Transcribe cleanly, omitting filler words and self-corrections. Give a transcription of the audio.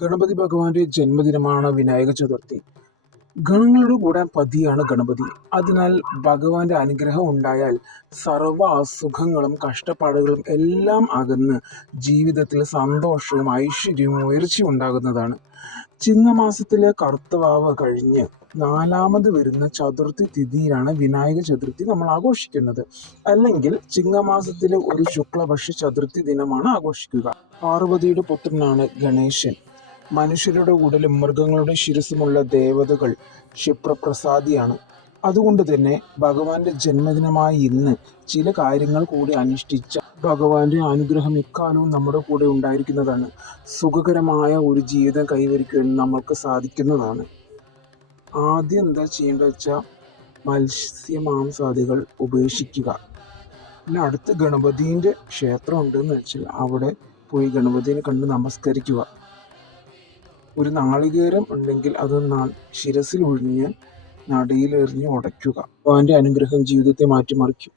ഗണപതി ഭഗവാന്റെ ജന്മദിനമാണ് വിനായക ചതുർത്ഥി. ഗണങ്ങളുടെ കൂടെ പതിയാണ് ഗണപതി. അതിനാൽ ഭഗവാന്റെ അനുഗ്രഹം ഉണ്ടായാൽ സർവ്വ അസുഖങ്ങളും കഷ്ടപ്പാടുകളും എല്ലാം അകന്ന് ജീവിതത്തിൽ സന്തോഷവും ഐശ്വര്യവും ഉയർച്ചയും ഉണ്ടാകുന്നതാണ്. ചിങ്ങമാസത്തിലെ കർത്തവാവ് കഴിഞ്ഞ് നാലാമത് വരുന്ന ചതുർത്ഥി തിഥിയിലാണ് വിനായക ചതുർത്ഥി നമ്മൾ ആഘോഷിക്കുന്നത്. അല്ലെങ്കിൽ ചിങ്ങമാസത്തിലെ ഒരു ശുക്ലപക്ഷ ചതുർത്ഥി ദിനമാണ് ആഘോഷിക്കുക. പാർവതിയുടെ പുത്രനാണ് ഗണേശൻ. മനുഷ്യരുടെ ഉടലും മൃഗങ്ങളുടെ ശിരസുമുള്ള ദേവതകൾ ക്ഷിപ്രപ്രസാദിയാണ്. അതുകൊണ്ട് തന്നെ ഭഗവാന്റെ ജന്മദിനമായ ഇന്ന് ചില കാര്യങ്ങൾ കൂടി അനുഷ്ഠിച്ച ഭഗവാന്റെ അനുഗ്രഹം ഇക്കാലവും നമ്മുടെ കൂടെ ഉണ്ടായിരിക്കുന്നതാണ്. സുഖകരമായ ഒരു ജീവിതം കൈവരിക്കുവാൻ നമ്മൾക്ക് സാധിക്കുന്നതാണ്. ആദ്യം എന്താ ചെയ്യേണ്ടത് വെച്ചാൽ മത്സ്യമാംസാദികൾ ഉപേക്ഷിക്കുക. പിന്നെ അടുത്ത് ഗണപതിൻ്റെ ക്ഷേത്രം ഉണ്ടെന്ന് വെച്ചാൽ അവിടെ പോയി ഗണപതിനെ കണ്ട് നമസ്കരിക്കുക. ഒരു നാളികേരം ഉണ്ടെങ്കിൽ അത് ശിരസിൽ ഒഴിഞ്ഞ് നടയിലെറിഞ്ഞ് ഉടയ്ക്കുക. ഭഗവാന്റെ അനുഗ്രഹം ജീവിതത്തെ മാറ്റിമറിക്കും.